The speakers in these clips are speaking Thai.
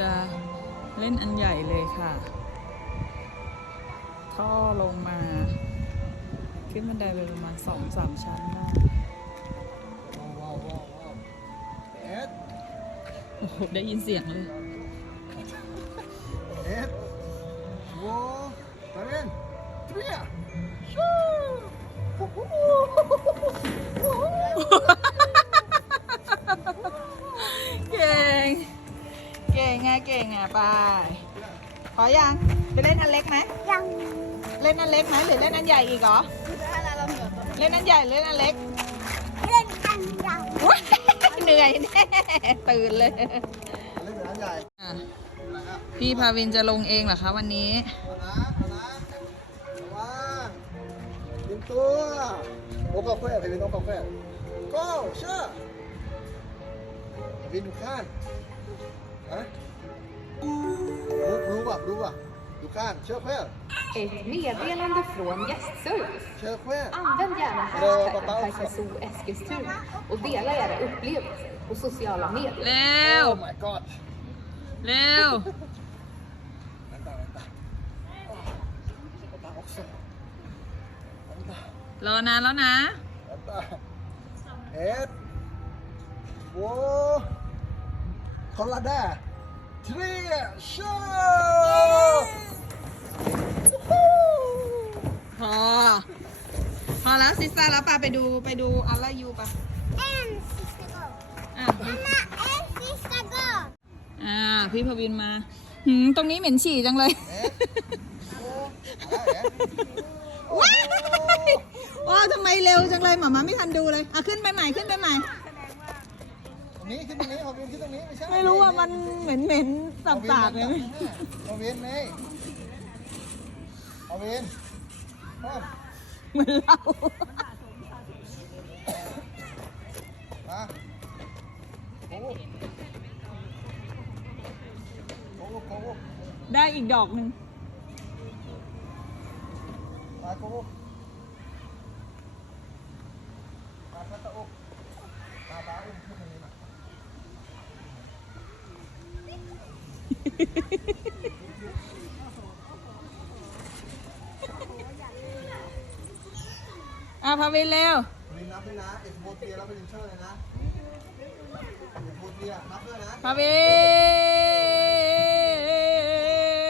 จะเล่นอันใหญ่เลยค่ะ ท่อลงมา ขึ้นบันไดไปประมาณสองสามชั้นได้ว้าวว้าวว้าวว้าวเอ็ดโอ้โหได้ยินเสียงเลย ไงเก่งอะไป ขอยังไปเล่นอันเล็กไหมยังเล่นอันเล็กไหมหรือเล่นอันใหญ่อีกเหรอเล่นอันใหญ่หรือเล่นอันเล็ก เล่นอันยังว้ายเหนื่อยแน่ตื่นเลยเล่นเป็นร้านใหญ่อะนะครับพี่พาวินจะลงเองเหรอคะวันนี้เอานะเอานะระวังเตรียมตัวโอ้กาแฟไปเล่นน้องกาแฟ go เชื่อวินดูข้างฮะ รู้รู้ป่ะรู้ป่ะดูข้างเชื่อเพื่อน Ett meddelande från gästservice. เชื่อเพื่อน Använd gärna Hallå, hashtaggen pappa. Kajkaso Eskilstuna och dela era upplevelser på sociala medier. เร็ว Oh my god เร็ว Vänta, vänta. Vänta också. Vänta, รอนานแล้วนะ vänta. Ett, två, kolla där. Tre, kör! พอ พอแล้วซิสซ่าแล้วปาไปดูไปดูอัลลายูปะ En sista gång. อะ Mamma, en sista gång. อ่า พี่พวินมาหืมตรงนี้เหม็นฉี่จังเลย Ett, två, där är. ว้ายว้าวทำไมเร็วจังเลยหมามาไม่ทันดูเลย อะ ขึ้นไปใหม่ขึ้นไปใหม่ต รงนี้ขึ้นตรงนี้เอาวินขึ้นตรงนี้ไม่ใช่ไม่รู้ว่ามันเหม็นเหม็นๆสับสาบๆเลย เอาวินนี่เอาวินเอาเหมือนเรามาโอ้โหโอ้โหโอ้โหได้อีกดอกหนึ่งมาโอ้โหมาพัตตะอุมาบ้าอุ้มขึ้นตรงนี้มา อะพาวินเร็ววินนับด้วยนะเอ็กซ์โบเทียแล้วเป็นเชอร์เลยนะเอ็กซ์โบเทียนับด้วยนะพาวิ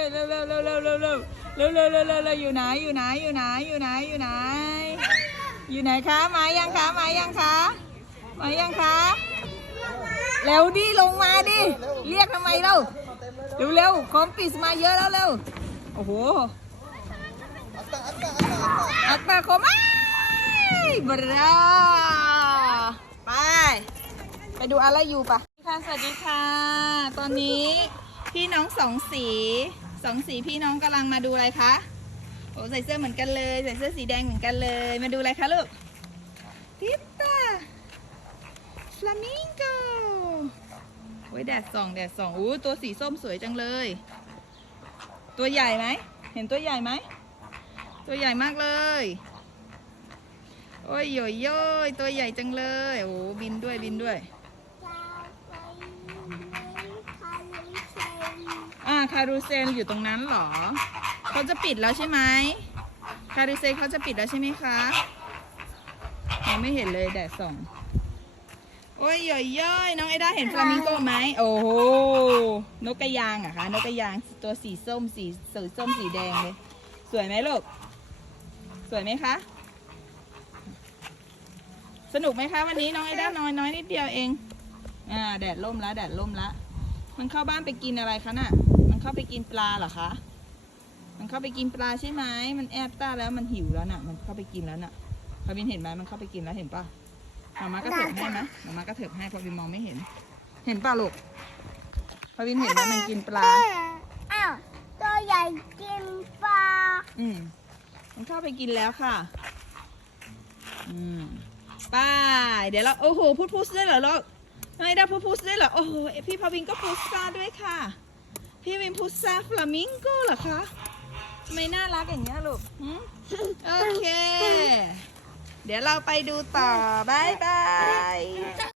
นเร็วเร็วเร็วเร็วเร็วเร็วเร็วเร็วเร็วเร็วเร็วอยู่ไหนอยู่ไหนอยู่ไหนอยู่ไหนอยู่ไหนอยู่ไหนคะมายังคะมายังคะมายังคะเร็วดิลงมาดิเรียกทำไมเล่า เร็วเร็วคอมปิสมาเยอะแล้วเร็วโอ้โหอัตตาอัตตาอัตตาอัตตาอัตตาคอมายบราไป ไปดูอะไรอยู่ปะค่ะสวัสดีค่ะ ตอนนี้พี่น้องสองสีสองสีพี่น้องกำลังมาดูอะไรคะโอ้ใส่เสื้อเหมือนกันเลย ใส่เสื้อสีแดงเหมือนกันเลย มาดูอะไรคะลูกทิปตาฟลามิงโก โอ้ยแดดส่องแดดส่องอู้ตัวสีส้มสวยจังเลย ตัวใหญ่ไหม เห็นตัวใหญ่ไหม ตัวใหญ่มากเลย โอ้ยโยยโยยตัวใหญ่จังเลย โอ้บินด้วยบินด้วย อ่าคารูเซลอยู่ตรงนั้นเหรอ เขาจะปิดแล้วใช่ไหมคารูเซลเขาจะปิดแล้วใช่ไหมคะยังไม่เห็นเลยแดดส่อง โอ้ยโยยโยยน้องไอด้าเห็นฟลามิงโกไหมโอ้โหนกกระยางเหรอะคะนกกระยางตัวสีส้มสีสีส้มสีแดงเลย สวยไหมลูก สวยไหมคะ สนุกไหมคะ วันนี้น้องไอด้านอนน้อยนิดเดียวเอง อ่าแดดล่มแล้วแดดล่มแล้วมันเข้าบ้านไปกินอะไรคะน่ะ มันเข้าไปกินปลาเหรอคะมันเข้าไปกินปลาใช่ไหมมันแอบต้าแล้วมันหิวแล้วน่ะ มันเข้าไปกินแล้วน่ะพาวินเห็นไหมมันเข้าไปกินแล้วเห็นปะ มาม่าก็เถิบให้ไหมมาม่าก็เถิบให้พาวินมองไม่เห็น เห็นปะลูกพาวินเห็นไหมมันกินปลา อ้าวตัวใหญ่กินปลา อืมมันเข้าไปกินแล้วค่ะ อืมไป้าเดี๋ยวเราโอ้โหพูดพูดได้เหรอลูกไม่ได้พูดพูดได้เหรอโอ้โหพี่พาวินก็พูดซาด้วยค่ะ พี่วินพูดซาฟลามิงโกเหรอคะทำไม่น่ารักอย่างเงี้ยลูกหืมโอเค เดี๋ยวเราไปดูต่อบายบาย